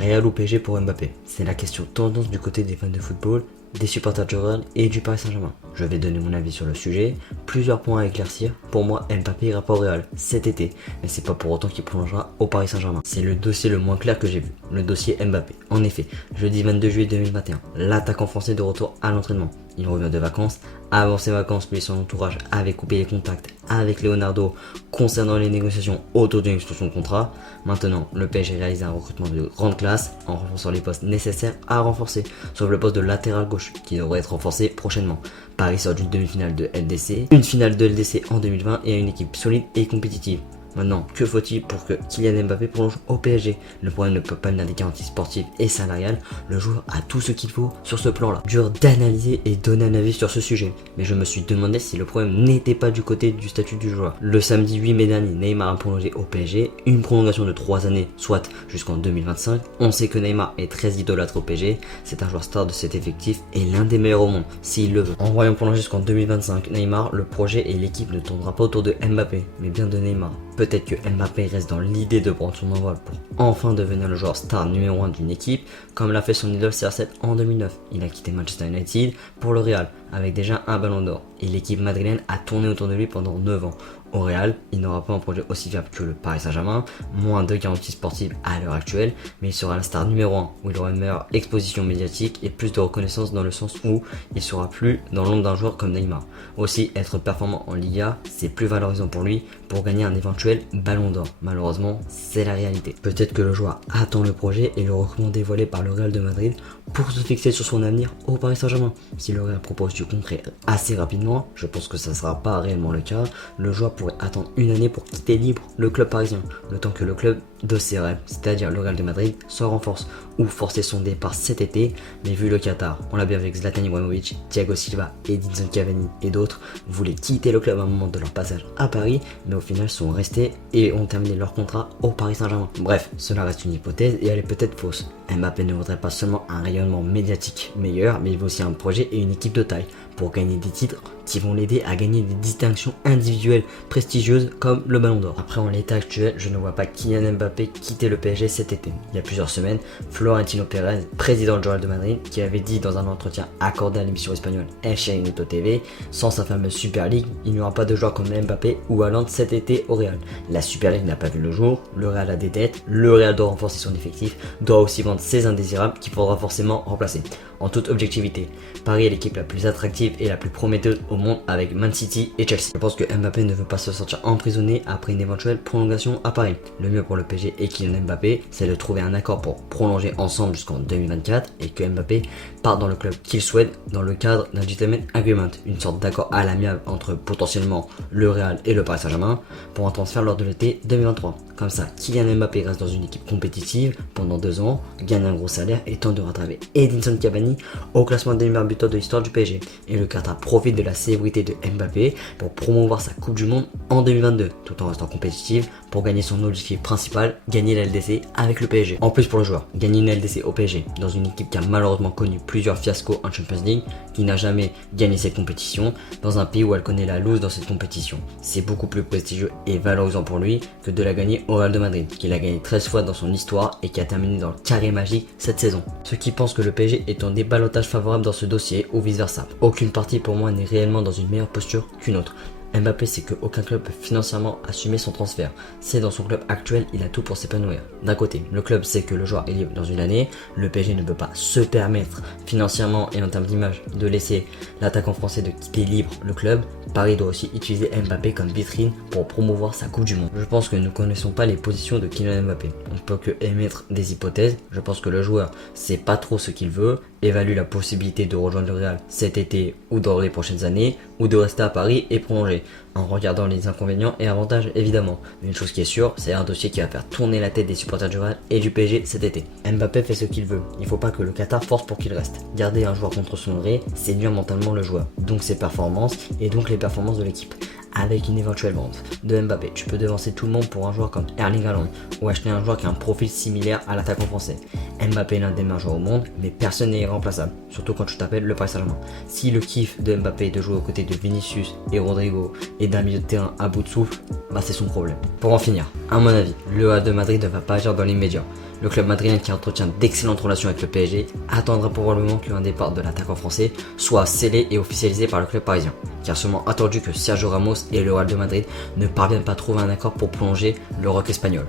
Real ou PSG pour Mbappé? C'est la question tendance du côté des fans de football, des supporters du Real et du Paris Saint-Germain. Je vais donner mon avis sur le sujet, plusieurs points à éclaircir. Pour moi, Mbappé ira pas au Real cet été, mais c'est pas pour autant qu'il prolongera au Paris Saint-Germain. C'est le dossier le moins clair que j'ai vu, le dossier Mbappé. En effet, jeudi 22 juillet 2021, l'attaquant français de retour à l'entraînement. Il revient de vacances. Avant ses vacances, lui et son entourage avaient coupé les contacts avec Leonardo concernant les négociations autour d'une extension de contrat. Maintenant, le PSG réalise un recrutement de grande classe en renforçant les postes nécessaires à renforcer, sauf le poste de latéral gauche qui devrait être renforcé prochainement. Paris sort d'une demi-finale de LDC, une finale de LDC en 2020 et a une équipe solide et compétitive. Maintenant, que faut-il pour que Kylian Mbappé prolonge au PSG? Le problème ne peut pas venir des garanties sportives et salariales. Le joueur a tout ce qu'il faut sur ce plan-là. Dur d'analyser et donner un avis sur ce sujet. Mais je me suis demandé si le problème n'était pas du côté du statut du joueur. Le samedi 8 mai dernier, Neymar a prolongé au PSG. Une prolongation de 3 années, soit jusqu'en 2025. On sait que Neymar est très idolâtre au PSG. C'est un joueur star de cet effectif et l'un des meilleurs au monde, s'il le veut. En voyant prolonger jusqu'en 2025, Neymar, le projet et l'équipe ne tournera pas autour de Mbappé, mais bien de Neymar. Peut-être que Mbappé reste dans l'idée de prendre son envol pour enfin devenir le joueur star numéro 1 d'une équipe, comme l'a fait son idole CR7 en 2009. Il a quitté Manchester United pour le Real, avec déjà un ballon d'or, et l'équipe madrilène a tourné autour de lui pendant 9 ans. Au Real, il n'aura pas un projet aussi viable que le Paris Saint-Germain, moins de garanties sportives à l'heure actuelle, mais il sera la star numéro 1, où il aura une meilleure exposition médiatique et plus de reconnaissance dans le sens où il sera plus dans l'ombre d'un joueur comme Neymar. Aussi, être performant en Liga, c'est plus valorisant pour lui pour gagner un éventuel ballon d'or. Malheureusement, c'est la réalité. Peut-être que le joueur attend le projet et le recrutement dévoilé par le Real de Madrid pour se fixer sur son avenir au Paris Saint-Germain. Si le Real propose du concret assez rapidement, je pense que ça ne sera pas réellement le cas, le joueur pourrait attendre une année pour quitter libre le club parisien, le temps que le club de ses rêves, c'est-à-dire le Real de Madrid, se renforce ou forcer son départ cet été. Mais vu le Qatar, on l'a bien vu avec Zlatan Ibrahimovic, Thiago Silva, Edinson Cavani et d'autres, voulaient quitter le club à un moment de leur passage à Paris, mais au final sont restés et ont terminé leur contrat au Paris Saint-Germain. Bref, cela reste une hypothèse et elle est peut-être fausse. Mbappé ne voudrait pas seulement un rayonnement médiatique meilleur, mais il veut aussi un projet et une équipe de taille pour gagner des titres qui vont l'aider à gagner des distinctions individuelles prestigieuses comme le Ballon d'Or. Après, en l'état actuel, je ne vois pas Kylian Mbappé quitter le PSG cet été. Il y a plusieurs semaines, Florentino Pérez, président du Real de Madrid, qui avait dit dans un entretien accordé à l'émission espagnole El Chiringuito TV, sans sa fameuse Super League, il n'y aura pas de joueurs comme Mbappé ou Haaland cet été au Real. La Super League n'a pas vu le jour, le Real a des dettes, le Real doit renforcer son effectif, doit aussi vendre ses indésirables qu'il faudra forcément remplacer. En toute objectivité, Paris est l'équipe la plus attractive et la plus prometteuse au monde avec Man City et Chelsea. Je pense que Mbappé ne veut pas se sentir emprisonné après une éventuelle prolongation à Paris. Le mieux pour le PSG et Kylian Mbappé, c'est de trouver un accord pour prolonger ensemble jusqu'en 2024 et que Mbappé parte dans le club qu'il souhaite dans le cadre d'un gentleman agreement, une sorte d'accord à l'amiable entre potentiellement le Real et le Paris Saint-Germain pour un transfert lors de l'été 2023. Comme ça, Kylian Mbappé reste dans une équipe compétitive pendant 2 ans, gagne un gros salaire et tente de rattraper Edinson Cavani au classement des meilleurs buteurs de l'histoire du PSG. Et le Qatar profite de la célébrité de Mbappé pour promouvoir sa Coupe du Monde en 2022, tout en restant compétitive pour gagner son objectif principal, gagner la LDC avec le PSG. En plus pour le joueur, gagner une LDC au PSG dans une équipe qui a malheureusement connu plusieurs fiascos en Champions League, qui n'a jamais gagné cette compétition, dans un pays où elle connaît la loose dans cette compétition. C'est beaucoup plus prestigieux et valorisant pour lui que de la gagner au Real de Madrid, qu'il a gagné 13 fois dans son histoire et qui a terminé dans le carré magique cette saison. Ceux qui pensent que le PSG est en déballotage favorable dans ce dossier ou vice versa. Aucune partie pour moi n'est réellement dans une meilleure posture qu'une autre. Mbappé sait qu'aucun club peut financièrement assumer son transfert. C'est dans son club actuel, il a tout pour s'épanouir. D'un côté, le club sait que le joueur est libre dans une année, le PSG ne peut pas se permettre financièrement et en termes d'image de laisser l'attaquant français de quitter libre le club. Paris doit aussi utiliser Mbappé comme vitrine pour promouvoir sa Coupe du Monde. Je pense que nous ne connaissons pas les positions de Kylian Mbappé. On ne peut que émettre des hypothèses. Je pense que le joueur sait pas trop ce qu'il veut, évalue la possibilité de rejoindre le Real cet été ou dans les prochaines années, ou de rester à Paris et prolonger, en regardant les inconvénients et avantages évidemment. Mais une chose qui est sûre, c'est un dossier qui va faire tourner la tête des supporters du Real et du PSG cet été. Mbappé fait ce qu'il veut, il faut pas que le Qatar force pour qu'il reste. Garder un joueur contre son gré, c'est nuire mentalement le joueur, donc ses performances et donc les performances de l'équipe. avec une éventuelle vente de Mbappé, tu peux devancer tout le monde pour un joueur comme Erling Haaland ou acheter un joueur qui a un profil similaire à l'attaquant français. Mbappé est l'un des meilleurs joueurs au monde, mais personne n'est irremplaçable, surtout quand tu t'appelles le Paris Saint-Germain. Si le kiff de Mbappé est de jouer aux côtés de Vinicius et Rodrigo et d'un milieu de terrain à bout de souffle, bah c'est son problème. Pour en finir, à mon avis, le Real de Madrid ne va pas agir dans l'immédiat. Le club madrilène qui entretient d'excellentes relations avec le PSG attendra probablement qu'un départ de l'attaquant français soit scellé et officialisé par le club parisien, car seulement attendu que Sergio Ramos et le Real de Madrid ne parviennent pas à trouver un accord pour prolonger le rock espagnol.